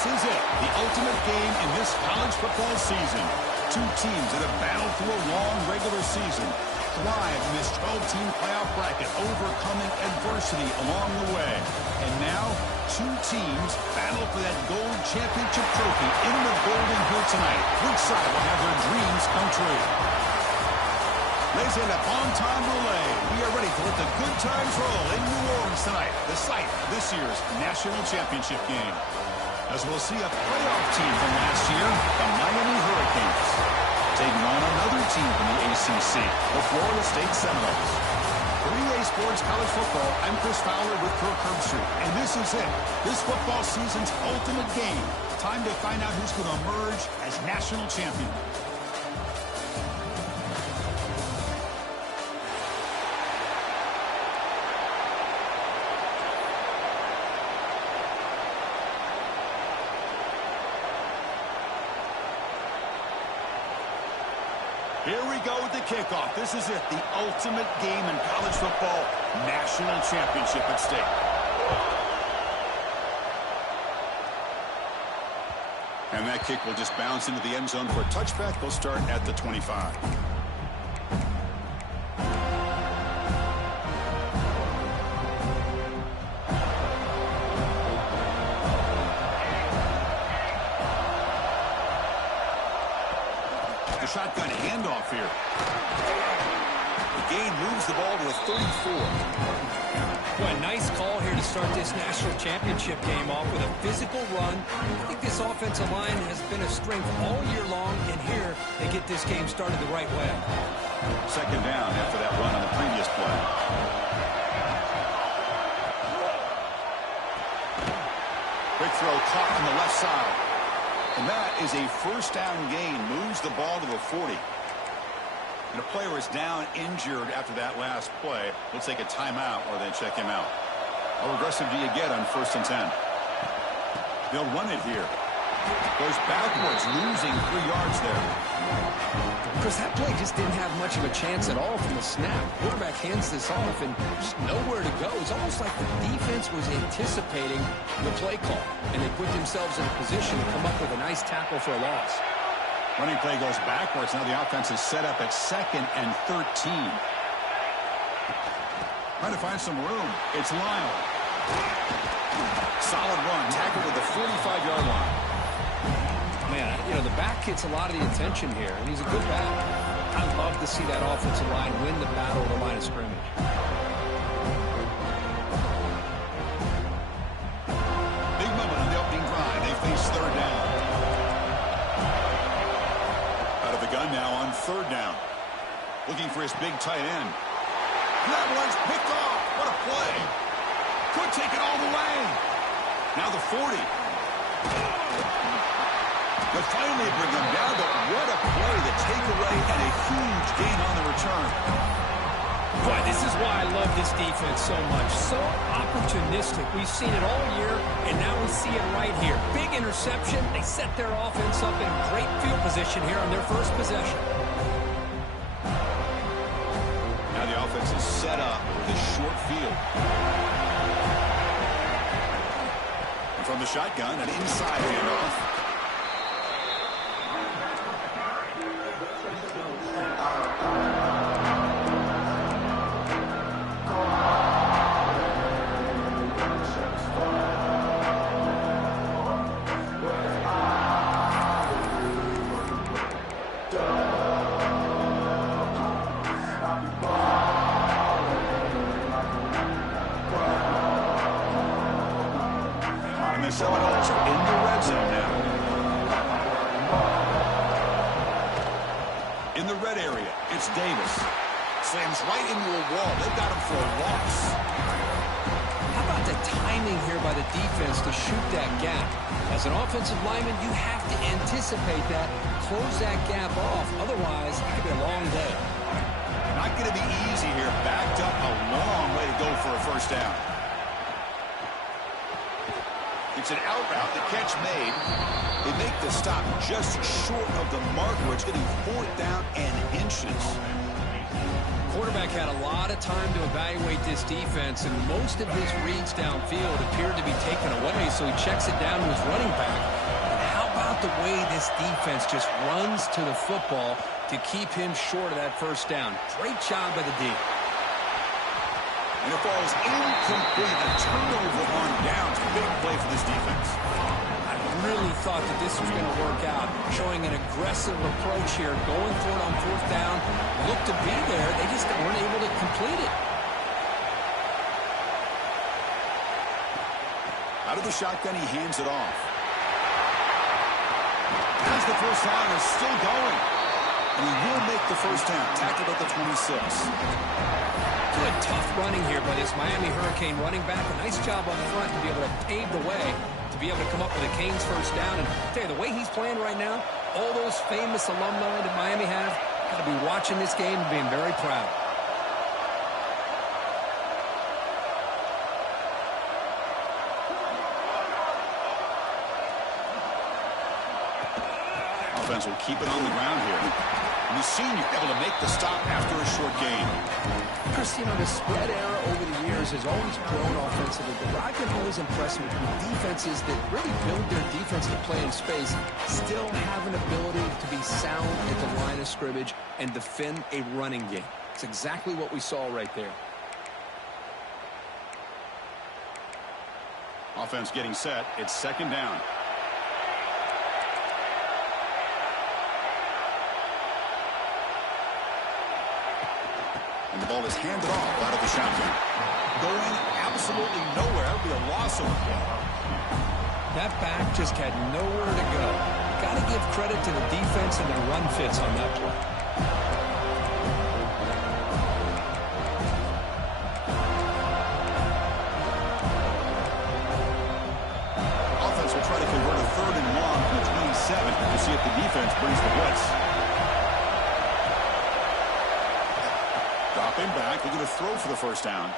This is it, the ultimate game in this college football season. Two teams that have battled through a long regular season, thrived in this 12-team playoff bracket, overcoming adversity along the way. And now, two teams battle for that gold championship trophy in the building here tonight. Which side will have their dreams come true? Ladies and gentlemen, time relay. We are ready to let the good times roll in New Orleans tonight, the site of this year's national championship game. As we'll see a playoff team from last year, the Miami Hurricanes, taking on another team from the ACC, the Florida State Seminoles. For EA Sports College Football, I'm Chris Fowler with Kirk Herbstreit, and this is it, this football season's ultimate game. Time to find out who's going to emerge as national champion. Here we go with the kickoff. This is it, the ultimate game in college football, national championship at stake. And that kick will just bounce into the end zone for a touchback. They'll start at the 25. Shotgun handoff here. The gain moves the ball to a 34. Well, a nice call here to start this national championship game off with a physical run. I think this offensive line has been a strength all year long, and here they get this game started the right way. Second down after that run on the previous play. Quick throw caught on the left side. And that is a first down gain. Moves the ball to the 40. And a player is down injured after that last play. We'll take a timeout or then check him out. How aggressive do you get on 1st and 10? They'll run it here. Goes backwards, losing 3 yards there. Chris, that play just didn't have much of a chance at all from the snap. Quarterback hands this off and just nowhere to go. It's almost like the defense was anticipating the play call, and they put themselves in a position to come up with a nice tackle for a loss. Running play goes backwards. Now the offense is set up at 2nd and 13. Trying to find some room. It's Lyle. Solid run. Tackled at the 45-yard line. Man, you know, the back gets a lot of the attention here, and he's a good back. I'd love to see that offensive line win the battle of the line of scrimmage. Big moment on the opening drive. They face 3rd down. Out of the gun now on 3rd down. Looking for his big tight end. That one's picked off. What a play. Could take it all the way. Now the 40. They'll finally bring them down, but what a play, the takeaway, and a huge gain on the return. Boy, this is why I love this defense so much. So opportunistic. We've seen it all year, and now we see it right here. Big interception. They set their offense up in great field position here on their first possession. Now the offense is set up with a short field. And from the shotgun, an inside handoff. Seminoles are in the red zone now. In the red area, it's Davis. Slams right into a wall. They've got him for a loss. How about the timing here by the defense to shoot that gap? As an offensive lineman, you have to anticipate that, close that gap off. Otherwise, it could be a long day. Not going to be easy here. Backed up a long way to go for a first down. It's an out route, the catch made. They make the stop just short of the mark where it's getting 4th down and inches. Quarterback had a lot of time to evaluate this defense, and most of his reads downfield appeared to be taken away, so he checks it down to his running back. And how about the way this defense just runs to the football to keep him short of that first down? Great job by the D. And it falls incomplete. A turnover on downs. Big play for this defense. I really thought that this was going to work out, showing an aggressive approach here, going for it on fourth down. Looked to be there. They just weren't able to complete it. Out of the shotgun, he hands it off. As the first down is still going. And he will make the first down. Tackled at the 26. Good tough running here by this Miami Hurricane running back. A nice job on the front to be able to pave the way, to be able to come up with a Canes first down. And I'll tell you, the way he's playing right now, all those famous alumni that Miami have, got to be watching this game and being very proud. Offense will keep it on the ground here. And the senior able to make the stop after a short gain. Chris, you know, the spread era over the years has always grown offensively, but I've been always impressed with defenses that really build their defense to play in space, still have an ability to be sound at the line of scrimmage and defend a running game. It's exactly what we saw right there. Offense getting set. It's second down. And the ball is handed off out of the shotgun. Going absolutely nowhere. That would be a loss of a play. That back just had nowhere to go. Got to give credit to the defense and their run fits on that play. Offense will try to convert a third and long from the 27 to see if the defense brings the blitz. Drop him back. They're going to throw for the first down.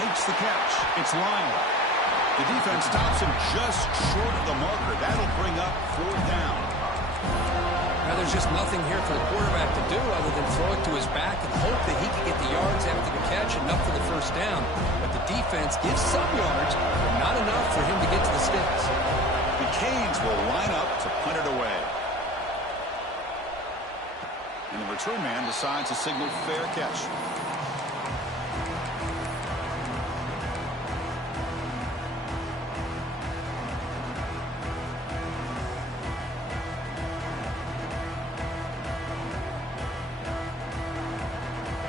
Makes the catch. It's Lyle. The defense stops him just short of the marker. That'll bring up fourth down. Now there's just nothing here for the quarterback to do other than throw it to his back and hope that he can get the yards after the catch, enough for the first down. But the defense gives some yards, but not enough for him to get to the sticks. The Canes will line up to punt it away. And the return man decides to signal fair catch.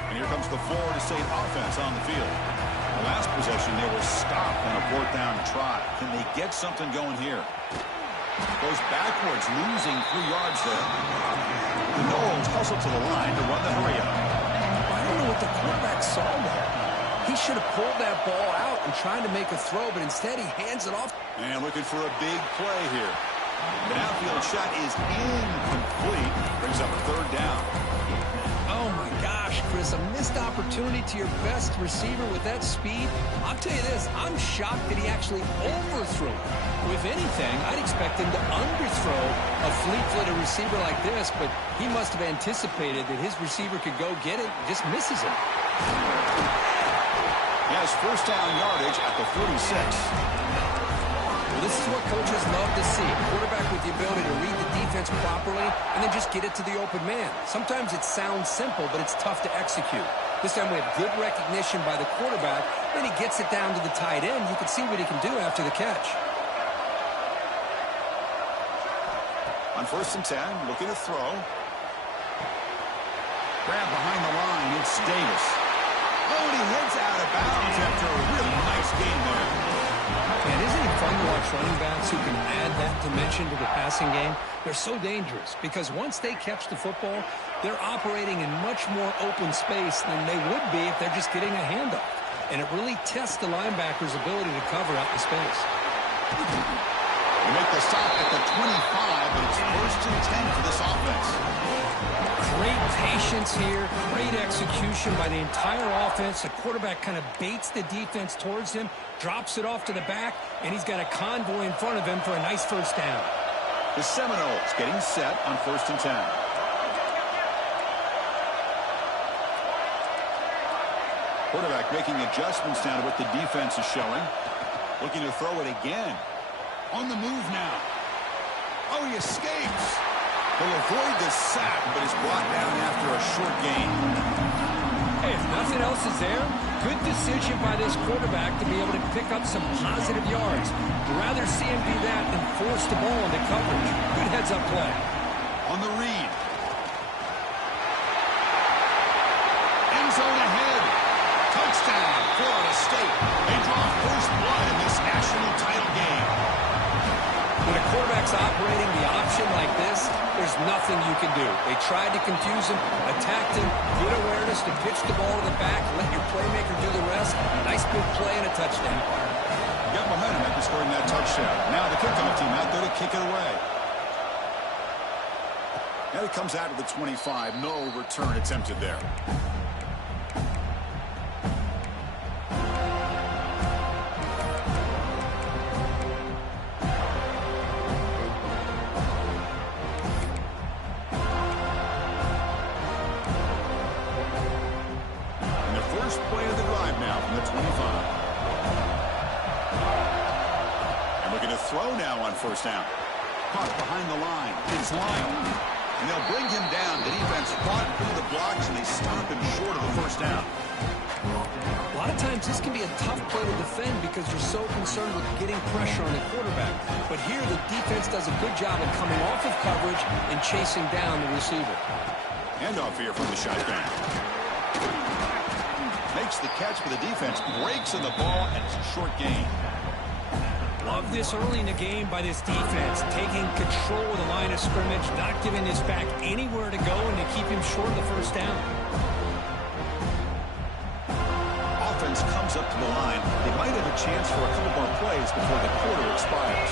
And here comes the Florida State offense on the field. The last possession, they were stopped on a fourth down try. Can they get something going here? Goes backwards, losing 3 yards there. The Knowles hustle to the line to run the hurry up. I don't know what the quarterback saw there. He should have pulled that ball out and tried to make a throw, but instead he hands it off. And looking for a big play here. The outfield shot is incomplete. Brings up a third down. Oh my gosh, Chris, a missed opportunity to your best receiver with that speed. I'll tell you this, I'm shocked that he actually overthrew it. If anything, I'd expect him to underthrow a fleet-footed receiver like this, but he must have anticipated that his receiver could go get it and just misses it. He has first down yardage at the 46. Well, this is what coaches love to see. A quarterback with the ability to read the defense properly and then just get it to the open man. Sometimes it sounds simple, but it's tough to execute. This time we have good recognition by the quarterback. Then he gets it down to the tight end. You can see what he can do after the catch. On first and 10, looking to throw. Grab behind the line, it's Davis. Oh, and he heads out of bounds after a really nice game there. And isn't it fun to watch running backs who can add that dimension to the passing game? They're so dangerous because once they catch the football, they're operating in much more open space than they would be if they're just getting a handoff. And it really tests the linebacker's ability to cover out the space. They make the stop at the 25, but it's first and 10 for this offense. Great patience here, great execution by the entire offense. The quarterback kind of baits the defense towards him, drops it off to the back, and he's got a convoy in front of him for a nice first down. The Seminoles getting set on first and 10. Quarterback making adjustments down to what the defense is showing. Looking to throw it again. On the move now. Oh, he escapes. He'll avoid the sack, but is brought down after a short gain. Hey, if nothing else is there, good decision by this quarterback to be able to pick up some positive yards. Rather see him do that than force the ball into coverage. Good heads-up play. On the read. End zone ahead. Touchdown, Florida State. They draw first blood in this national title game. When a quarterback's operating the option like this, there's nothing you can do. They tried to confuse him, attacked him, good awareness to pitch the ball to the back, let your playmaker do the rest. Nice big play and a touchdown. Got momentum after scoring that touchdown. Now the kickoff team out there to kick it away. Now he comes out of the 25. No return attempted there. First down. Caught behind the line. It's Lyle. And they'll bring him down. The defense fought through the blocks, and they stop him short of the first down. A lot of times this can be a tough play to defend because you're so concerned with getting pressure on the quarterback. But here the defense does a good job of coming off of coverage and chasing down the receiver. Handoff here from the shotgun. Makes the catch for the defense. Breaks in the ball, and it's a short gain. Love this early in the game by this defense, taking control of the line of scrimmage, not giving this back anywhere to go, and to keep him short of the first down. Offense comes up to the line. They might have a chance for a couple more plays before the quarter expires.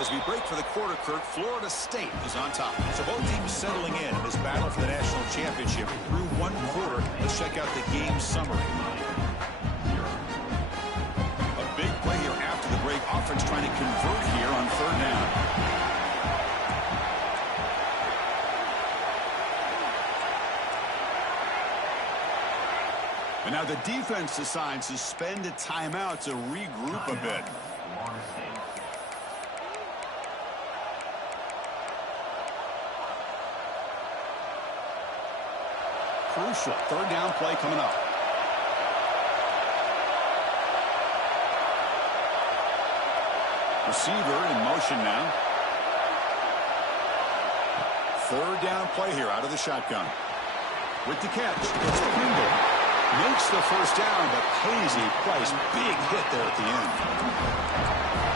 As we break for the quarter, Kirk, Florida State is on top. So both teams settling in this battle for the national championship through one quarter. Let's check out the game summary. A big play here after the break. Offense trying to convert here on third down. And now the defense decides to spend a timeout to regroup a bit. Crucial third down play coming up. Receiver in motion now. Third down play here out of the shotgun. With the catch, it's Pringle. Makes the first down, but pays a price. Big hit there at the end.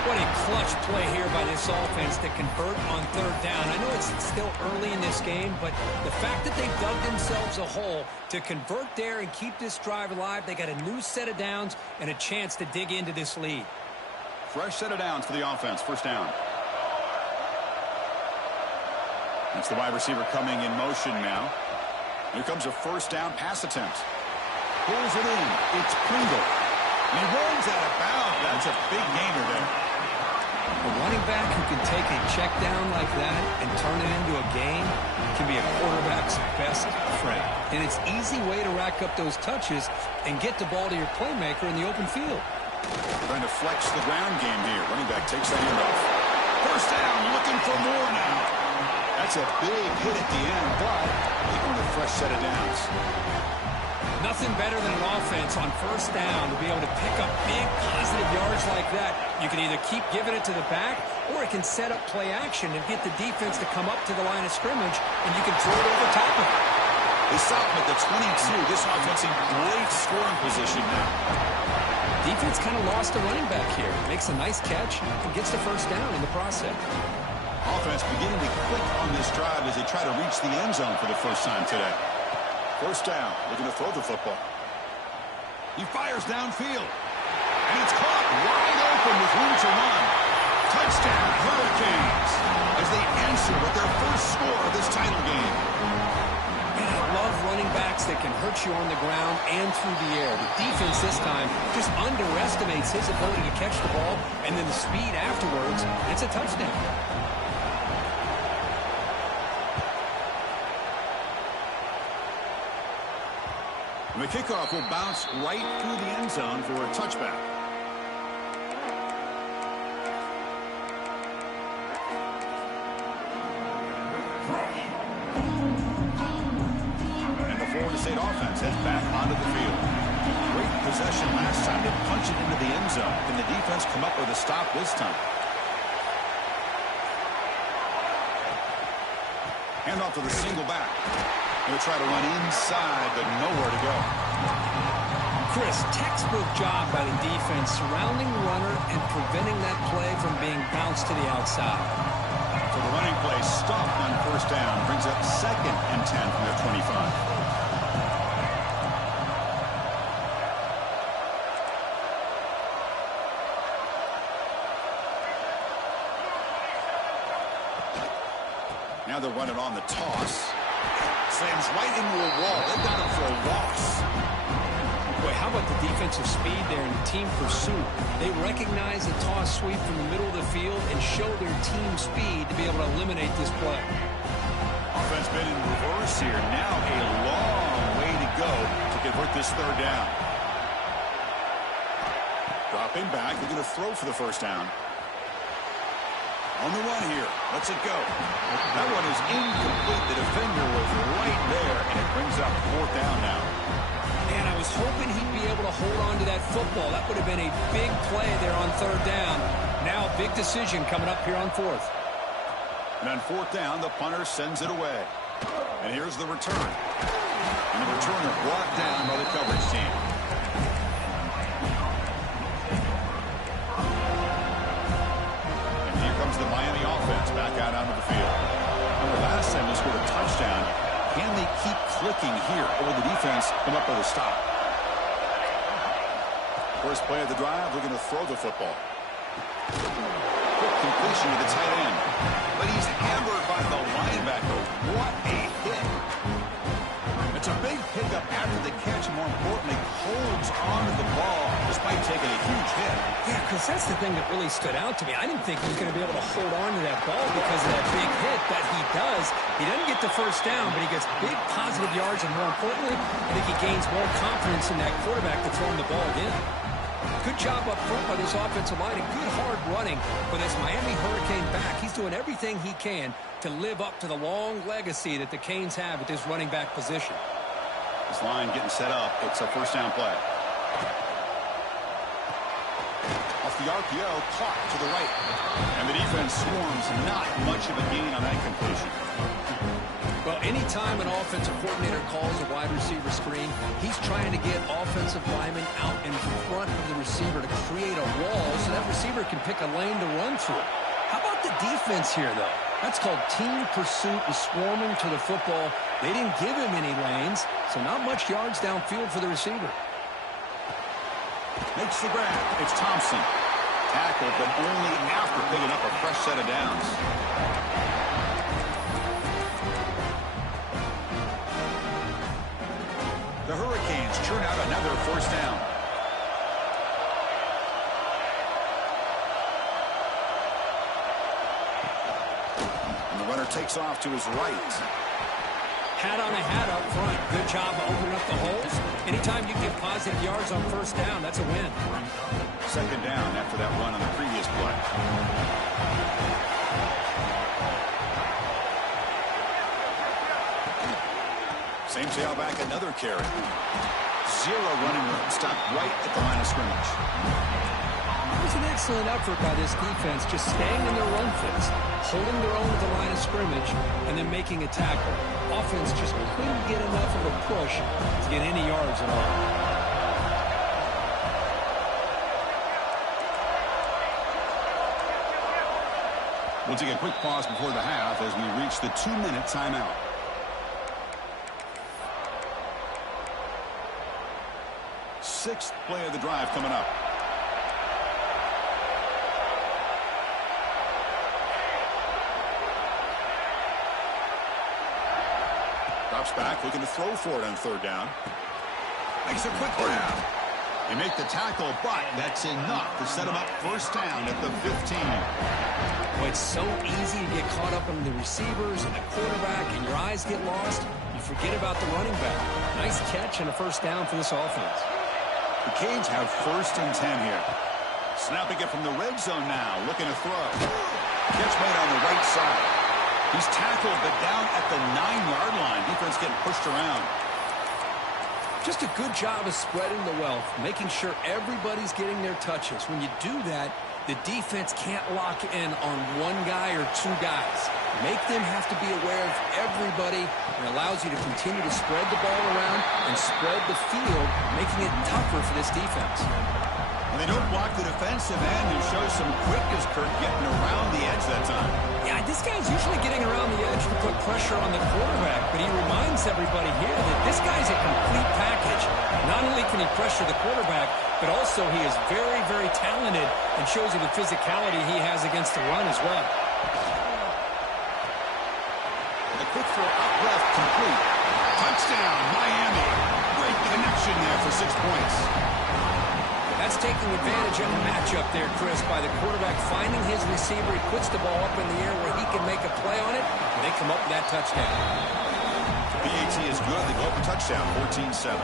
What a clutch play here by this offense to convert on third down. I know it's still early in this game, but the fact that they dug themselves a hole to convert there and keep this drive alive, they got a new set of downs and a chance to dig into this lead. Fresh set of downs for the offense. First down. That's the wide receiver coming in motion now. Here comes a first down pass attempt. Pulls it in. It's Pringle. And he runs out of bounds. That's a big gainer there. A running back who can take a check down like that and turn it into a gain can be a quarterback's best friend. And it's an easy way to rack up those touches and get the ball to your playmaker in the open field. Trying to flex the ground game here. Running back takes the handoff. First down, looking for more now. That's a big hit at the end, but they go with a fresh set of downs. Nothing better than an offense on first down to be able to pick up big positive yards like that. You can either keep giving it to the back, or it can set up play action and get the defense to come up to the line of scrimmage, and you can throw it over top of it. They stop him at the 22. This offense in great scoring position now. Defense kind of lost a running back here. Makes a nice catch and gets the first down in the process. Offense beginning to click on this drive as they try to reach the end zone for the first time today. First down, looking to throw the football. He fires downfield. And it's caught wide open with room to run. Touchdown, Hurricanes, as they answer with their first score of this title game. And I love running backs that can hurt you on the ground and through the air. The defense this time just underestimates his ability to catch the ball, and then the speed afterwards, it's a touchdown. And the kickoff will bounce right through the end zone for a touchback. And the Florida State offense heads back onto the field. Great possession last time. They punch it into the end zone. Can the defense come up with a stop this time? Hand off to the single back. Going to try to run inside, but nowhere to go. Chris, textbook job by the defense surrounding the runner and preventing that play from being bounced to the outside. So the running play stopped on first down. Brings up 2nd and 10 from their 25. Now they're running on the toss. Slams right into a wall. They've got him for a loss. Boy, how about the defensive speed there in the team pursuit? They recognize the toss sweep from the middle of the field and show their team speed to be able to eliminate this play. Offense been in reverse here. Now a long way to go to convert this 3rd down. Dropping back. They're going to throw for the first down. On the run here. Lets it go. That one is incomplete. The defender was right there, and it brings up 4th down now. Man, I was hoping he'd be able to hold on to that football. That would have been a big play there on 3rd down. Now, big decision coming up here on 4th. And on 4th down, the punter sends it away. And here's the return. And the returner brought down by the coverage team. The Miami offense back out onto the field. Remember last time they scored a touchdown. Can they keep clicking here, or will the defense come up with a stop? First play of the drive, we're going to throw the football. Quick completion to the tight end. But he's hammered by the linebacker. What a hit. It's a big pickup after the catch, more importantly, holds on to the ball despite taking a huge hit. Yeah, because that's the thing that really stood out to me. I didn't think he was going to be able to hold on to that ball because of that big hit, but he does. He doesn't get the first down, but he gets big positive yards, and more importantly, I think he gains more confidence in that quarterback to throw him the ball again. Good job up front by this offensive line and good hard running for this Miami Hurricane back. He's doing everything he can to live up to the long legacy that the Canes have at this running back position. This line getting set up. It's a first down play. Off the RPO, caught to the right. And the defense swarms. Not much of a gain on that completion. Well, anytime an offensive coordinator calls a wide receiver screen, he's trying to get offensive linemen out in front of the receiver to create a wall so that receiver can pick a lane to run through. How about the defense here, though? That's called team pursuit and swarming to the football. They didn't give him any lanes, so not much yards downfield for the receiver. Makes the grab. It's Thompson. Tackled, but only after picking up a fresh set of downs. The Hurricanes churn out another first down. And the runner takes off to his right. Hat on a hat up front. Good job opening up the holes. Anytime you get positive yards on first down, that's a win. 2nd down after that run on the previous play. Same tailback, another carry. 0 running room. Stopped right at the line of scrimmage. It was an excellent effort by this defense, just staying in their run fix, holding their own at the line of scrimmage, and then making a tackle. Offense just couldn't get enough of a push to get any yards at all. We'll take a quick pause before the half as we reach the 2-minute timeout. Sixth play of the drive coming up. Drops back, looking to throw for it on 3rd down. Makes a quick grab. They make the tackle, but that's enough to set him up first down at the 15. Well, it's so easy to get caught up in the receivers and the quarterback, and your eyes get lost. You forget about the running back. Nice catch and a first down for this offense. The Canes have 1st and 10 here. Snapping it from the red zone now, looking to throw. Catch made on the right side. He's tackled, but down at the 9-yard line. Defense getting pushed around. Just a good job of spreading the wealth, making sure everybody's getting their touches. When you do that, the defense can't lock in on one guy or two guys. Make them have to be aware of everybody. It allows you to continue to spread the ball around and spread the field, making it tougher for this defense. And they don't block the defensive end and show some quickness, Kirk, getting around the edge that time. Yeah, this guy's usually getting around the edge to put pressure on the quarterback, but he reminds everybody here that this guy's a complete package. Not only can he pressure the quarterback, but also he is very, very talented and shows you the physicality he has against the run as well. The quick throw out left, complete. Touchdown, Miami. Great connection there for 6 points. That's taking advantage of the matchup there, Chris, by the quarterback finding his receiver. He puts the ball up in the air where he can make a play on it, and they come up with that touchdown. PAT is good. They go up a touchdown, 14-7.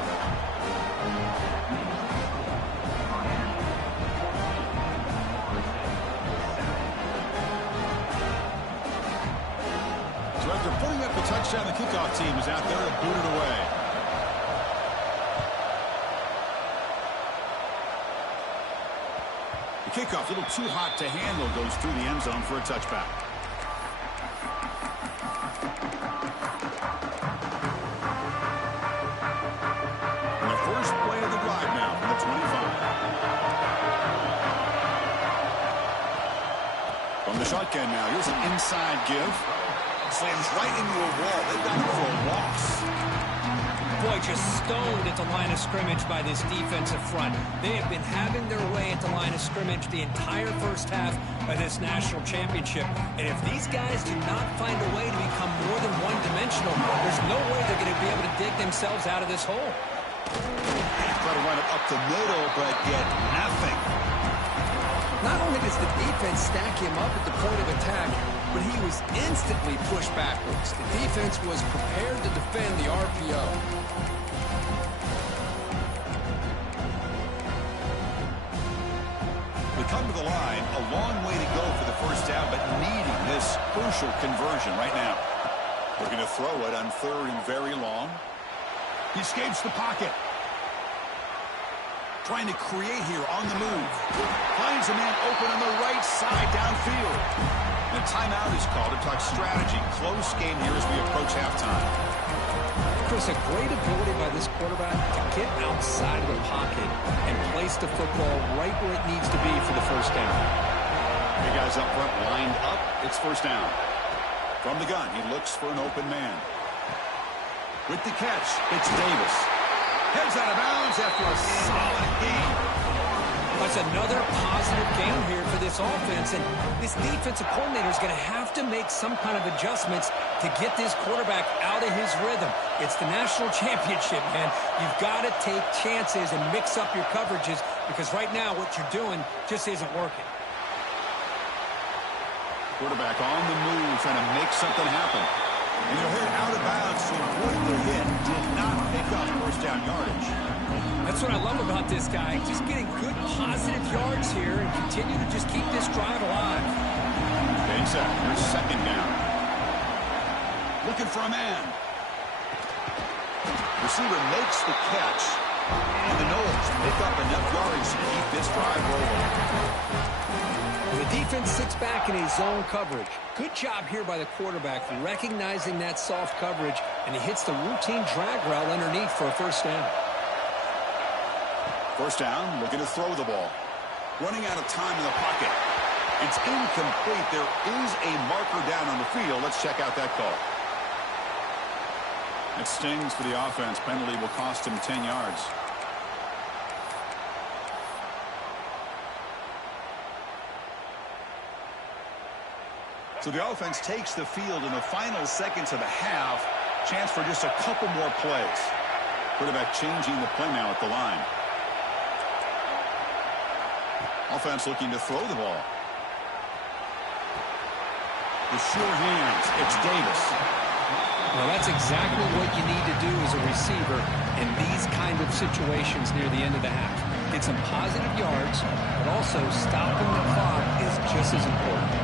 So after putting up the touchdown, the kickoff team is out there to boot it away. The kickoff, a little too hot to handle, goes through the end zone for a touchback. And the first play of the drive now from the 25. From the shotgun now, here's an inside give. Slams right into a wall. They've got him for a loss. Boy, just stoned at the line of scrimmage by this defensive front. They have been having their way at the line of scrimmage the entire first half of this national championship. And if these guys do not find a way to become more than one-dimensional, there's no way they're going to be able to dig themselves out of this hole. Try to run it up the middle, but get nothing. Not only does the defense stack him up at the point of attack, but he was instantly pushed backwards. The defense was prepared to defend the RPO. They come to the line, a long way to go for the first down, but needing this crucial conversion right now. Looking to throw it on 3rd and very long. He escapes the pocket. Trying to create here on the move. Finds a man open on the right side downfield. And a timeout is called to talk strategy. Close game here as we approach halftime. Chris, a great ability by this quarterback to get outside of the pocket and place the football right where it needs to be for the first down. The guys up front lined up. It's first down. From the gun, he looks for an open man. With the catch, it's Davis. Heads out of bounds after a solid game. That's another positive game here for this offense, and this defensive coordinator is going to have to make some kind of adjustments to get this quarterback out of his rhythm. It's the national championship, man. You've got to take chances and mix up your coverages because right now what you're doing just isn't working. Quarterback on the move, trying to make something happen. And he'll hit out of bounds to avoid the hit. Did not pick up first down yardage. That's what I love about this guy. Just getting good positive yards here and continue to just keep this drive alive. Staying set. Here's second down. Looking for a man. Receiver makes the catch. And the Noles pick up enough yardage to keep this drive rolling. The defense sits back in a zone coverage. Good job here by the quarterback recognizing that soft coverage, and he hits the routine drag route underneath for a first down. First down, looking to throw the ball. Running out of time in the pocket. It's incomplete. There is a marker down on the field. Let's check out that call. It stings for the offense. Penalty will cost him 10 yards. So the offense takes the field in the final seconds of the half. Chance for just a couple more plays. Quarterback changing the play now at the line. Offense looking to throw the ball. The sure hands. It's Davis. Well, that's exactly what you need to do as a receiver in these kind of situations near the end of the half. Get some positive yards, but also stopping the clock is just as important.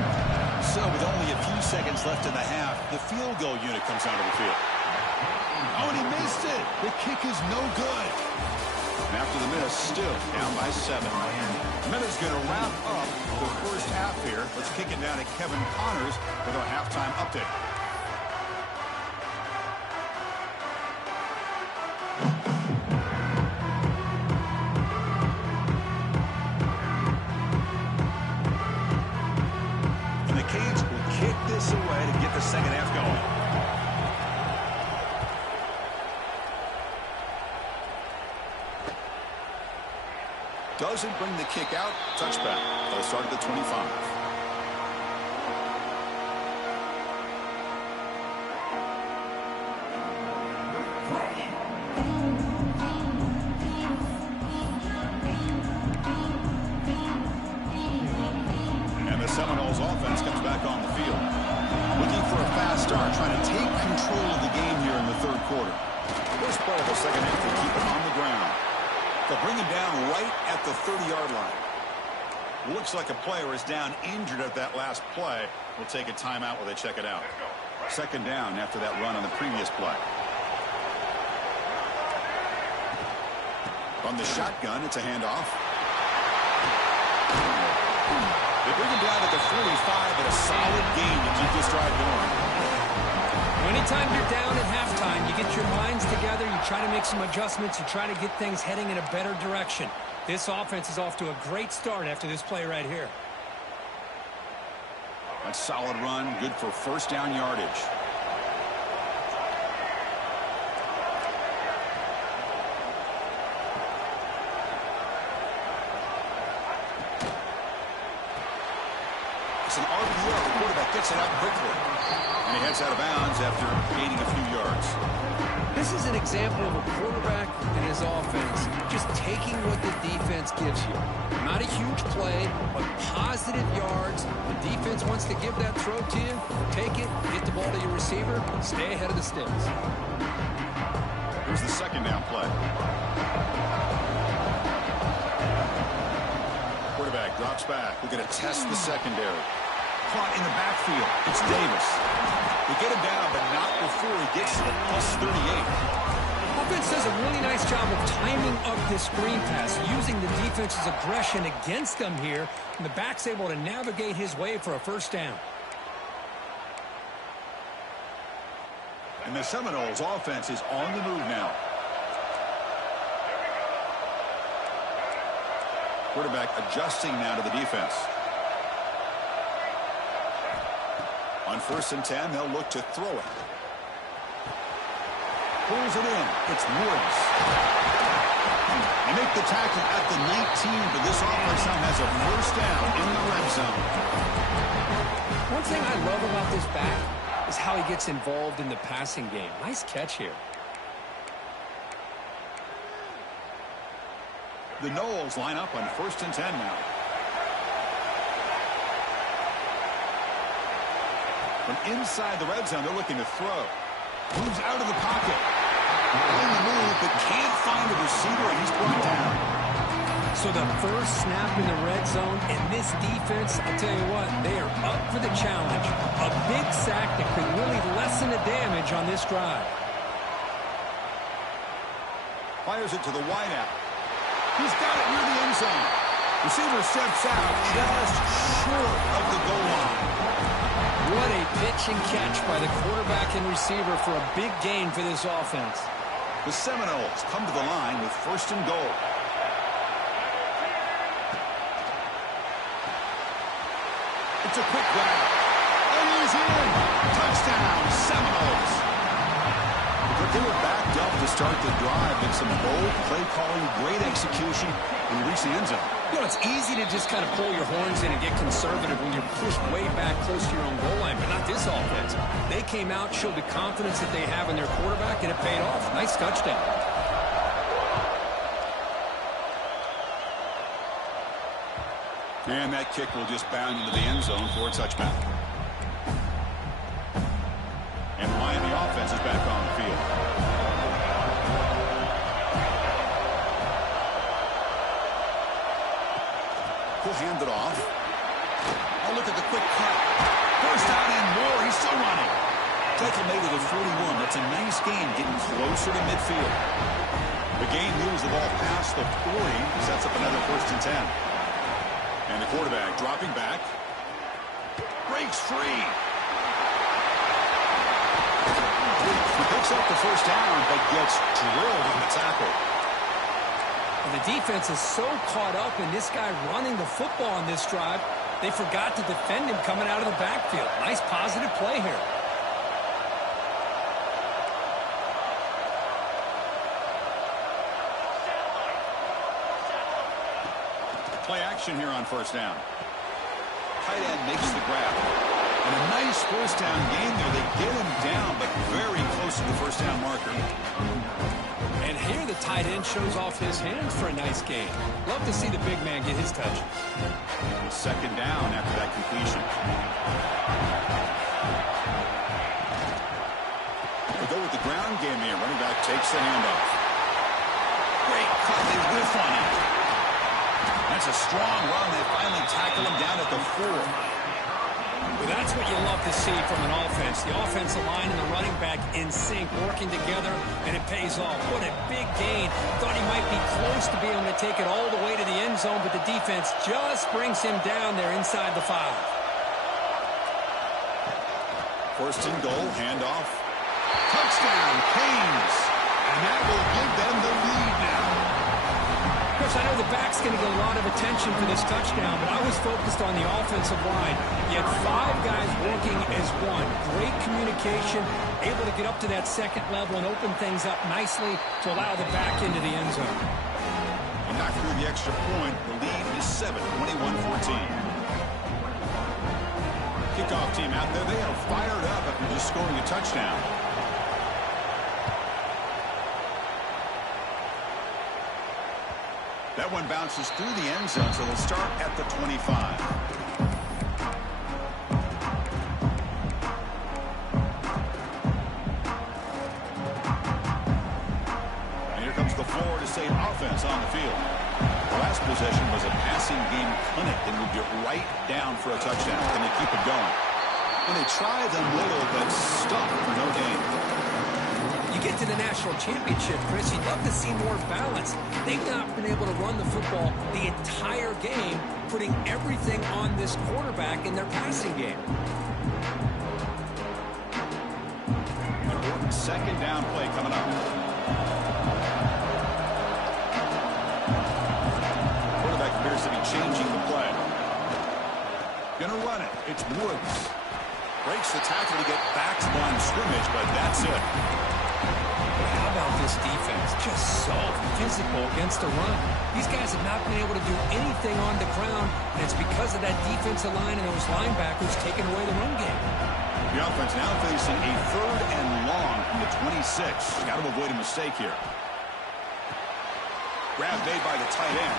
So with only a few seconds left in the half, the field goal unit comes onto the field. Oh, and he missed it. The kick is no good. And after the miss, still down by 7. Minutes going to wrap up the first half here. Let's kick it down to Kevin Connors with our halftime update. And the Canes will kick this away to get the second half going. Doesn't bring the kick out. Touchback. They'll start at the 25. And the Seminoles offense comes back on the field. Looking for a fast start, trying to take control of the game here in the third quarter. First play of the second half to keep it on the ground. They'll bring him down right at the 30-yard line. Looks like a player is down injured at that last play. We'll take a timeout while they check it out. Second down after that run on the previous play. On the shotgun, it's a handoff. They bring him down at the 45, but a solid gain to keep this drive going. Anytime you're down at halftime, you get your minds together, you try to make some adjustments, you try to get things heading in a better direction. This offense is off to a great start after this play right here. A solid run, good for first down yardage. It's an RPO. The quarterback gets it out quickly. And he heads out of bounds after gaining a few yards. This is an example of a quarterback and his offense just taking what the defense gives you. Not a huge play, but positive yards. The defense wants to give that throw to you. Take it, get the ball to your receiver, stay ahead of the sticks. Here's the second down play. Quarterback drops back. We're going to test the secondary. Caught in the backfield. It's Davis. They get him down, but not before he gets to the +38. Offense does a really nice job of timing up this screen pass, using the defense's aggression against them here, and the back's able to navigate his way for a first down. And the Seminoles offense is on the move now. Quarterback adjusting now to the defense. On 1st and 10, they'll look to throw it. Pulls it in. It's Woods. They make the tackle at the 19, but this offense now has a first down in the red zone. One thing I love about this back is how he gets involved in the passing game. Nice catch here. The Noles line up on 1st and 10 now. From inside the red zone, they're looking to throw. Moves out of the pocket. On the move, but can't find a receiver, and he's brought down. So the first snap in the red zone, and this defense, I'll tell you what, they are up for the challenge. A big sack that could really lessen the damage on this drive. Fires it to the wideout. He's got it near the end zone. Receiver steps out just short of the goal line. What a pitch and catch by the quarterback and receiver for a big gain for this offense. The Seminoles come to the line with 1st and goal. It's a quick grab. And he's in. Touchdown, Seminoles. But they were backed up to start the drive, but some bold play calling, great execution, and reach the end zone. You know, it's easy to just kind of pull your horns in and get conservative when you're pushed way back close to your own goal line, but not this offense. They came out, showed the confidence that they have in their quarterback, and it paid off. Nice touchdown. And that kick will just bound into the end zone for a touchback. defense is back on the field. He'll hand it off. Oh, look at the quick cut. First down and more. He's still running. Tackle made it at 41. That's a nice gain, getting closer to midfield. The gain moves the ball past the 40. Sets up another 1st and 10. And the quarterback dropping back. Breaks free. He picks up the first down, but gets drilled on the tackle. And the defense is so caught up in this guy running the football on this drive, they forgot to defend him coming out of the backfield. Nice positive play here. Play action here on 1st down. Tight end makes the grab. And a nice 1st down gain there. They get him down, but very close to the 1st down marker. And here the tight end shows off his hands for a nice gain. Love to see the big man get his touches. 2nd down after that completion. They go with the ground game here. Running back takes the handoff. Great cut. They whiff on him. That's a strong run. They finally tackle him down at the 4. Well, that's what you love to see from an offense. The offensive line and the running back in sync, working together, and it pays off. What a big gain. Thought he might be close to being able to take it all the way to the end zone, but the defense just brings him down there inside the 5. 1st and goal, handoff. Touchdown, Canes. And that will give them the lead now. Chris, I know the back's going to get a lot of attention for this touchdown, but I was focused on the offensive line. You had 5 guys working as one. Great communication, able to get up to that 2nd level and open things up nicely to allow the back into the end zone. And knocked through the extra point. The lead is 7, 21-14. Kickoff team out there. They are fired up after just scoring a touchdown. That one bounces through the end zone, so they'll start at the 25. And here comes the Florida State offense on the field. The last possession was a passing game clinic and moved it right down for a touchdown. Can they keep it going? And they tried them little, but stuck for no gain. You get to the national championship, Chris, you'd love to see more balance. They've not been able to run the football the entire game, putting everything on this quarterback in their passing game. Important 2nd down play coming up. Quarterback appears to be changing the play. Gonna run it. It's Woods. Breaks the tackle to get back to line of scrimmage, but that's it. How about this defense? Just so physical against the run. These guys have not been able to do anything on the ground, and it's because of that defensive line and those linebackers taking away the run game. The offense now facing a 3rd and long from the 26. Got to avoid a mistake here. Grab made by the tight end.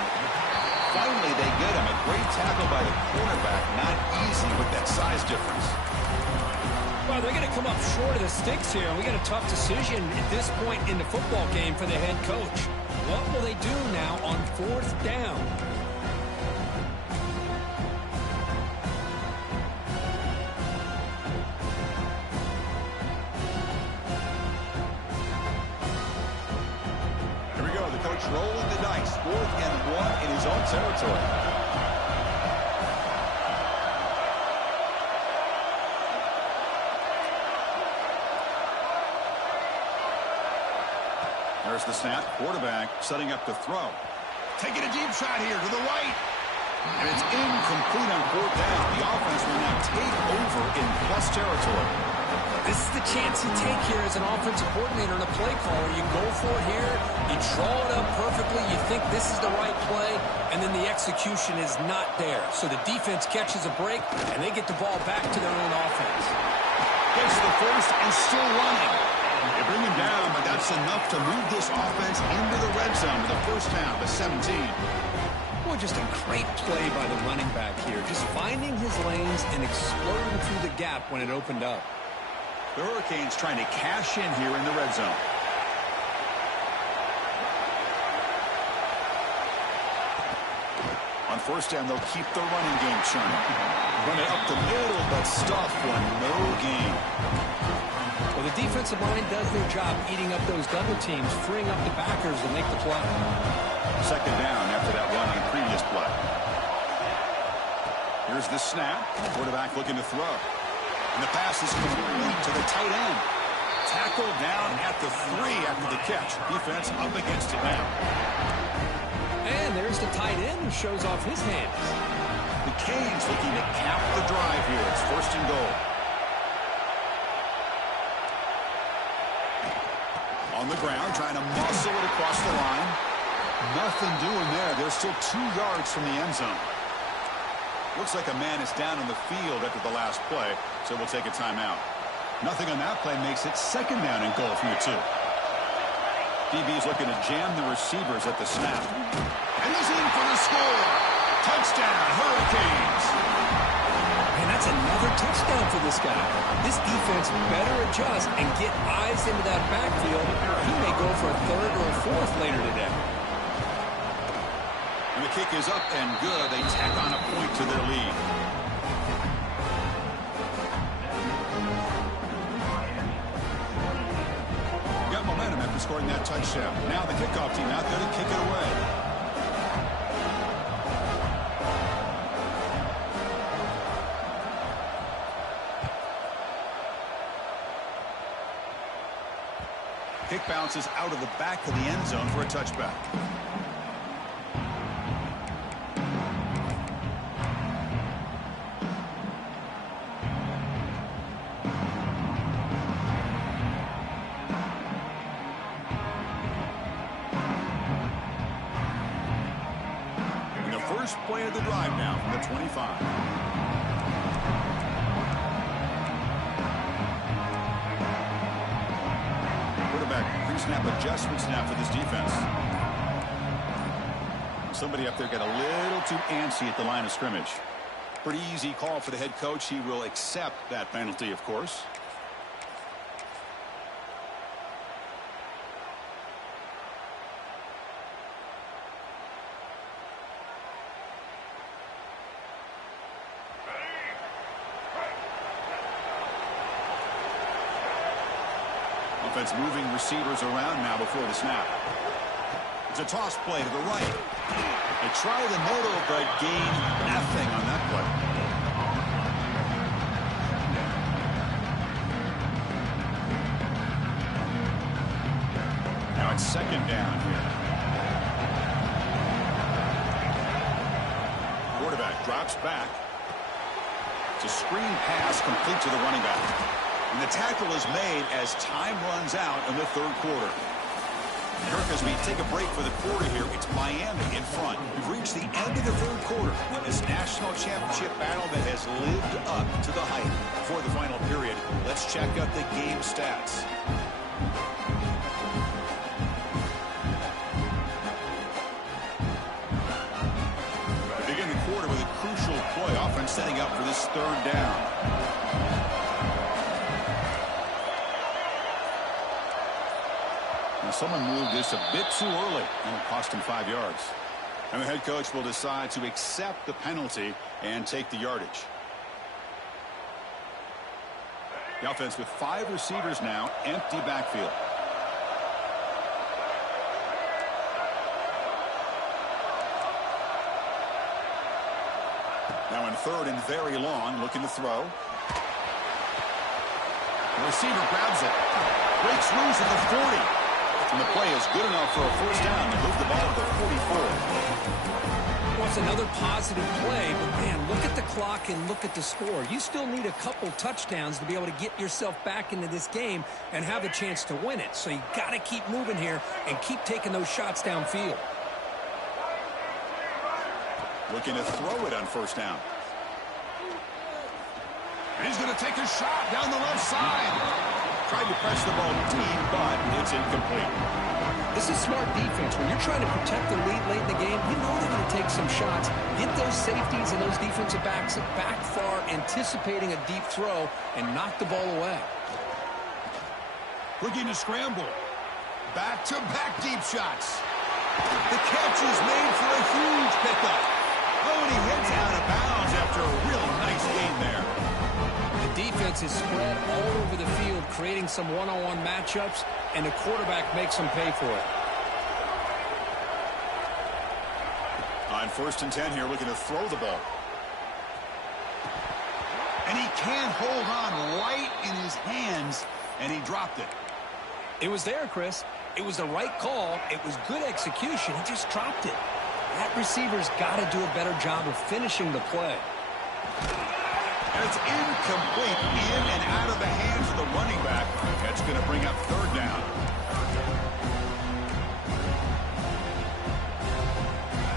Finally, they get him. A great tackle by the cornerback. Not easy with that size difference. Well, they're going to come up short of the sticks here. We got a tough decision at this point in the football game for the head coach. What will they do now on 4th down? Here we go. The coach rolling the dice. 4th and 1 in his own territory. There's the snap. Quarterback setting up to throw. Taking a deep shot here to the right. And it's incomplete on 4th down. The offense will now take over in plus territory. This is the chance you take here as an offensive coordinator and a play caller. You go for it here. You draw it up perfectly. You think this is the right play, and then the execution is not there. So the defense catches a break, and they get the ball back to their own offense. Gets the first and still running. They bring him down, but that's enough to move this offense into the red zone with a 1st down to 17. Boy, just a great play by the running back here. Just finding his lanes and exploding through the gap when it opened up. The Hurricanes trying to cash in here in the red zone. On first down, they'll keep the running game churning. Run it up the middle, but stuff one, no gain. Well, the defensive line does their job eating up those double teams, freeing up the backers to make the play. Second down after that run on the previous play. Here's the snap. Quarterback looking to throw. And the pass is complete to the tight end. Tackled down at the 3 after the catch. Defense up against it now. And there's the tight end who shows off his hands. The Canes looking to cap the drive here. It's first and goal. On the ground, trying to muscle it across the line. Nothing doing there. They're still 2 yards from the end zone. Looks like a man is down on the field after the last play, so we'll take a timeout. Nothing on that play makes it second down and goal from the 2. DB's looking to jam the receivers at the snap. And he's in for the score. Touchdown, Hurricanes. And that's another touchdown for this guy. This defense better adjust and get eyes into that backfield. He may go for a 3rd or a 4th later today. And the kick is up and good. They tack on a point to their lead. Got momentum after scoring that touchdown. Now the kickoff team out there to kick it away. Kick bounces out of the back of the end zone for a touchback. And the first play of the drive now from the 25. Pre-snap adjustments now for this defense. Somebody up there got a little too antsy at the line of scrimmage. Pretty easy call for the head coach. He will accept that penalty, of course. Offense moving receivers around now before the snap. It's a toss play to the right. They try the middle, but gain nothing on that play. Now it's second down here. Quarterback drops back. It's a screen pass complete to the running back. And the tackle is made as time runs out in the 3rd quarter. Kirk, as we take a break for the quarter here, it's Miami in front. We've reached the end of the 3rd quarter in this national championship battle that has lived up to the hype. For the final period, let's check out the game stats. We begin the quarter with a crucial play. Offense setting up for this 3rd down. Someone moved this a bit too early, and it cost him 5 yards. And the head coach will decide to accept the penalty and take the yardage. The offense with 5 receivers now, empty backfield. Now in 3rd and very long, looking to throw. The receiver grabs it, breaks loose at the 40. And the play is good enough for a first down to move the ball to the 44. Well, it's another positive play, but man, look at the clock and look at the score. You still need a couple touchdowns to be able to get yourself back into this game and have a chance to win it. So you got to keep moving here and keep taking those shots downfield. Looking to throw it on first down. And he's going to take a shot down the left side. Tried to press the ball deep, but it's incomplete. This is smart defense. When you're trying to protect the lead late in the game, you know they're going to take some shots, get those safeties and those defensive backs back far, anticipating a deep throw, and knock the ball away. Looking to scramble. Back-to-back deep shots. The catch is made for a huge pickup. Oh, and he heads out of bounds after a really nice gain there. The defense is spread all over the field, creating some one-on-one matchups, and the quarterback makes them pay for it. On 1st and 10 here, looking to throw the ball. And he can't hold on right in his hands, and he dropped it. It was there, Chris. It was the right call. It was good execution. He just dropped it. That receiver's got to do a better job of finishing the play. And it's incomplete, in and out of the hands of the running back. That's going to bring up 3rd down.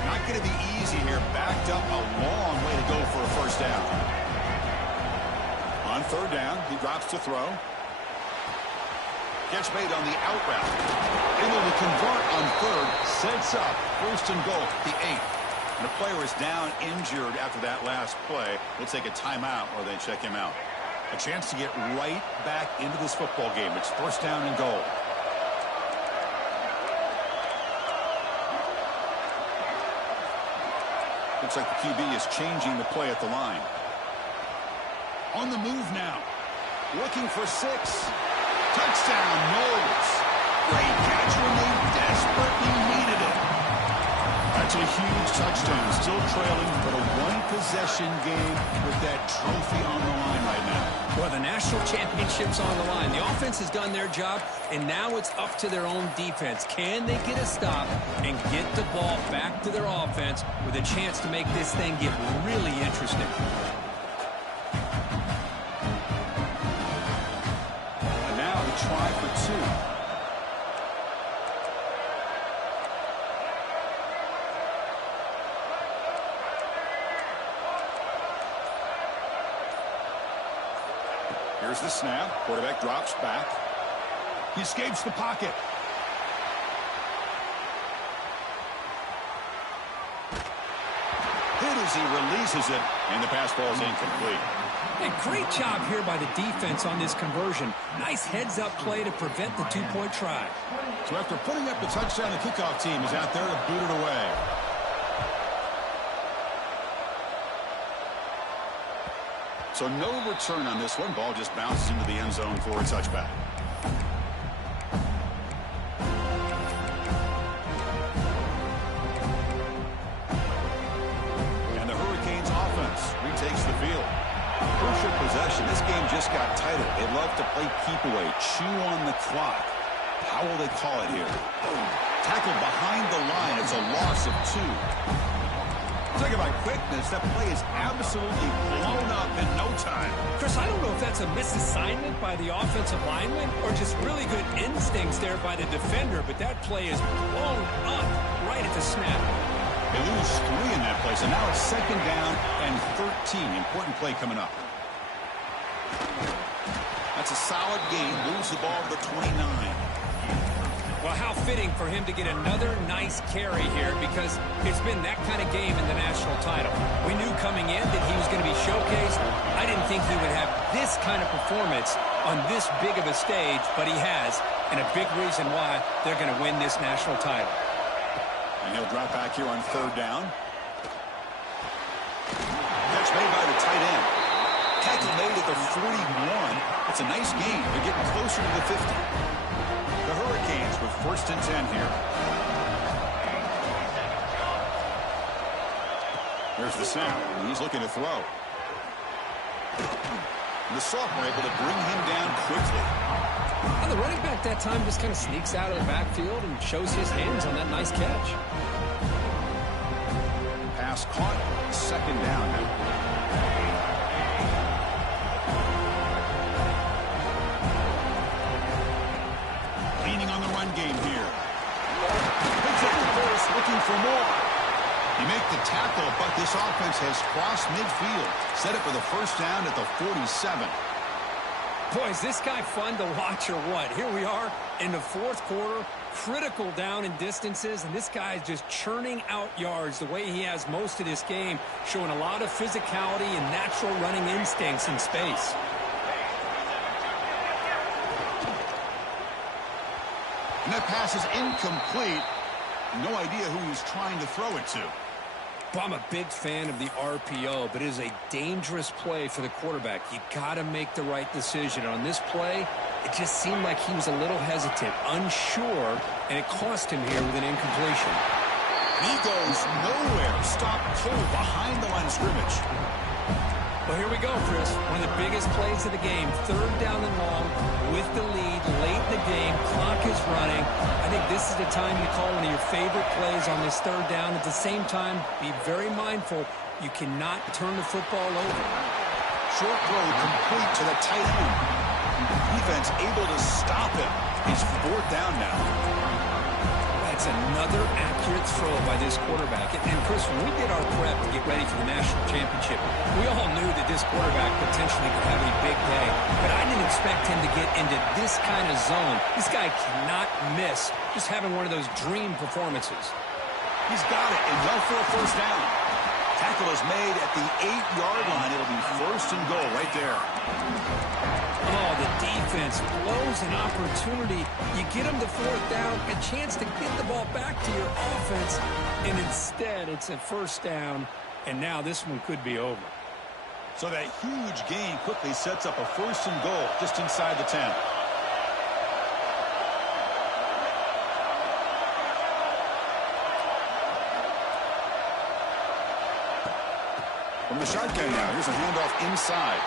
Not going to be easy here. Backed up a long way to go for a 1st down. On 3rd down, he drops to throw. Catch made on the out route. Able to convert on 3rd. Sets up 1st and goal, the 8th. And the player is down injured after that last play. We'll take a timeout or they check him out. A chance to get right back into this football game. It's 1st down and goal. Looks like the QB is changing the play at the line. On the move now. Looking for 6. Touchdown, Knowles. Great catch when they desperately needed it. That's a huge touchdown. Still trailing, but a one-possession game with that trophy on the line right now. Well, the national championship's on the line. The offense has done their job, and now it's up to their own defense. Can they get a stop and get the ball back to their offense with a chance to make this thing get really interesting? And now the try for 2. Here's the snap. Quarterback drops back. He escapes the pocket. Hit as he releases it, and the pass ball is incomplete. A great job here by the defense on this conversion. Nice heads-up play to prevent the 2-point try. So after putting up the touchdown, the kickoff team is out there to boot it away. So no return on this one. Ball just bounces into the end zone for a touchback. And the Hurricanes offense retakes the field. Crucial possession. This game just got tighter. They love to play keep away, chew on the clock. How will they call it here? Tackled behind the line. It's a loss of 2. Talking about quickness, that play is absolutely blown up in no time. Chris, I don't know if that's a misassignment by the offensive lineman or just really good instincts there by the defender, but that play is blown up right at the snap. They lose 3 in that play, so now it's 2nd down and 13. Important play coming up. That's a solid game. Lose the ball to the 29. Well, how fitting for him to get another nice carry here, because it's been that kind of game in the national title. We knew coming in that he was going to be showcased. I didn't think he would have this kind of performance on this big of a stage, but he has, and a big reason why they're going to win this national title. And he'll drop back here on 3rd down. Catch made by the tight end. Tackle made at the 41. It's a nice gain. They're getting closer to the 50. The Hurricanes with 1st and 10 here. There's the snap. He's looking to throw. The sophomore able to bring him down quickly. And the running back that time just kind of sneaks out of the backfield and shows his hands on that nice catch. Pass caught. 2nd down now. Game here. Picks up the first, looking for more. You make the tackle, but this offense has crossed midfield. Set it for the 1st down at the 47. Boy, is this guy fun to watch or what? Here we are in the 4th quarter, critical down in distances, and this guy is just churning out yards the way he has most of this game, showing a lot of physicality and natural running instincts in space. And that pass is incomplete. No idea who he's trying to throw it to. Well, I'm a big fan of the RPO, but it is a dangerous play for the quarterback. You got to make the right decision. On this play, it just seemed like he was a little hesitant, unsure, and it cost him here with an incompletion. He goes nowhere. Stop cold behind the line of scrimmage. Well, here we go, Chris. One of the biggest plays of the game. 3rd down and long with the lead late in the game. Clock is running. I think this is the time you call one of your favorite plays on this 3rd down. At the same time, be very mindful. You cannot turn the football over. Short throw complete to the tight end. Defense able to stop him. It's 4th down now. That's another accurate throw by this quarterback. And Chris, when we did our prep to get ready for the national championship, we all knew that this quarterback potentially could have a big day. But I didn't expect him to get into this kind of zone. This guy cannot miss just having one of those dream performances. He's got it, and well for a 1st down. Tackle is made at the 8-yard line. It'll be 1st and goal right there. Oh, the defense blows an opportunity. You get them to 4th down, a chance to get the ball back to your offense, and instead it's a 1st down, and now this one could be over. So that huge gain quickly sets up a 1st and goal just inside the 10. From the shotgun now, here's a handoff inside.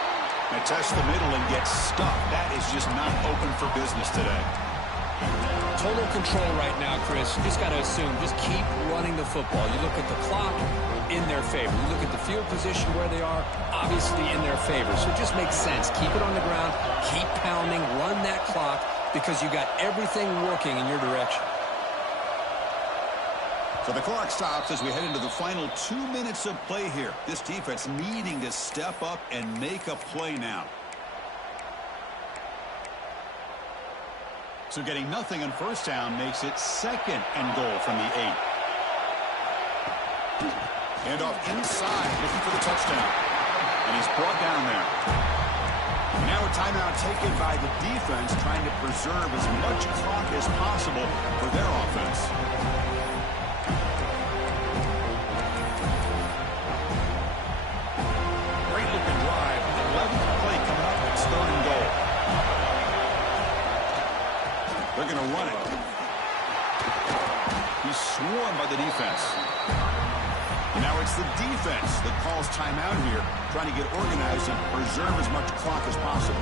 They test the middle and get stuck. That is just not open for business today. Total control right now, Chris. You just got to assume, just keep running the football. You look at the clock, in their favor. You look at the field position where they are, obviously in their favor. So it just makes sense. Keep it on the ground, keep pounding, run that clock, because you got everything working in your direction. So the clock stops as we head into the final 2 minutes of play here. This defense needing to step up and make a play now. So getting nothing on 1st down makes it 2nd and goal from the 8. Handoff inside, looking for the touchdown. And he's brought down there. Now a timeout taken by the defense, trying to preserve as much clock as possible for their offense. They're going to run it. He's swarmed by the defense. Now it's the defense that calls timeout here, trying to get organized and preserve as much clock as possible.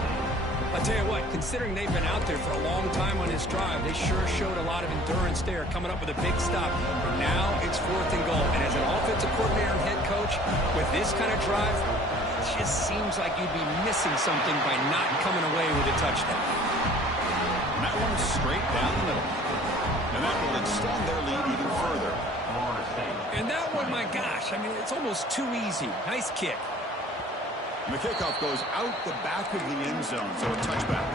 I'll tell you what, considering they've been out there for a long time on this drive, they sure showed a lot of endurance there, coming up with a big stop. But now it's 4th and goal. And as an offensive coordinator and head coach, with this kind of drive, it just seems like you'd be missing something by not coming away with a touchdown. And that one's straight down the middle. And that will extend their lead even further. And that one, my gosh, I mean, it's almost too easy. Nice kick. And the kickoff goes out the back of the end zone, so a touchback.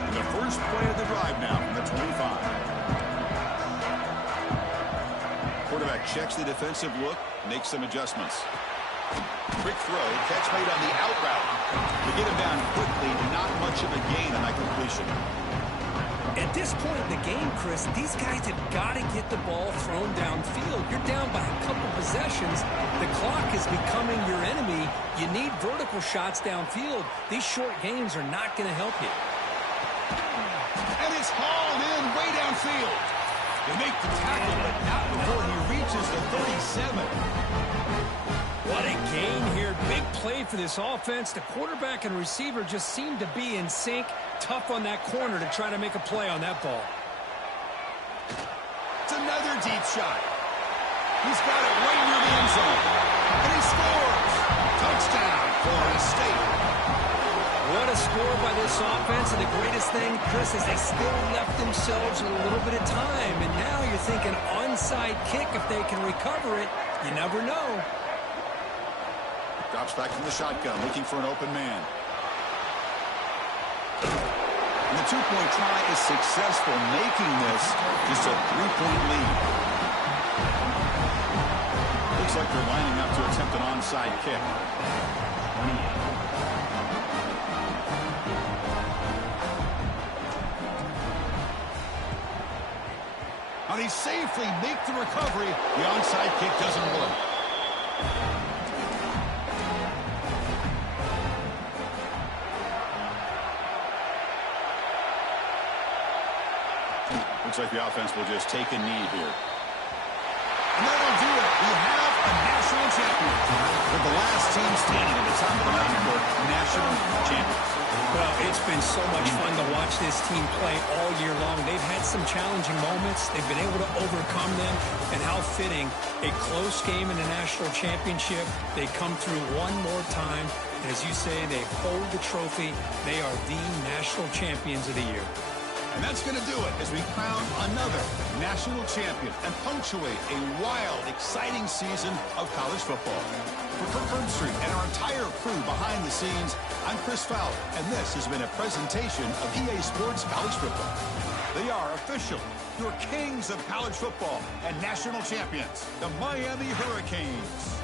And the first play of the drive now from the 25. Quarterback checks the defensive look, makes some adjustments. Quick throw, catch made on the out route. To get him down quickly, not much of a gain on that completion. At this point in the game, Chris, these guys have got to get the ball thrown downfield. You're down by a couple possessions. The clock is becoming your enemy. You need vertical shots downfield. These short gains are not going to help you. And it's hauled in way downfield. They make the tackle, but not before he reaches the 37. What a gain here. Big play for this offense. The quarterback and receiver just seem to be in sync. Tough on that corner to try to make a play on that ball. It's another deep shot. He's got it right near the end zone. And he scores. Touchdown, Florida State. What a score by this offense. And the greatest thing, Chris, is they still left themselves with a little bit of time. And now you're thinking onside kick if they can recover it. You never know. Drops back from the shotgun, looking for an open man. And the two-point try is successful, making this just a 3-point lead. Looks like they're lining up to attempt an onside kick. Now they safely make the recovery. The onside kick doesn't work. Looks like the offense will just take a knee here. And that'll do it. We have a national champion. With the last team standing at the top of the mountain for national champions. Well, it's been so much fun to watch this team play all year long. They've had some challenging moments. They've been able to overcome them. And how fitting, a close game in the national championship. They come through one more time. And as you say, they hold the trophy. They are the national champions of the year. And that's going to do it as we crown another national champion and punctuate a wild, exciting season of college football. For Kirk Herbstreit and our entire crew behind the scenes, I'm Chris Fowler, and this has been a presentation of EA Sports College Football. They are official, your kings of college football and national champions, the Miami Hurricanes.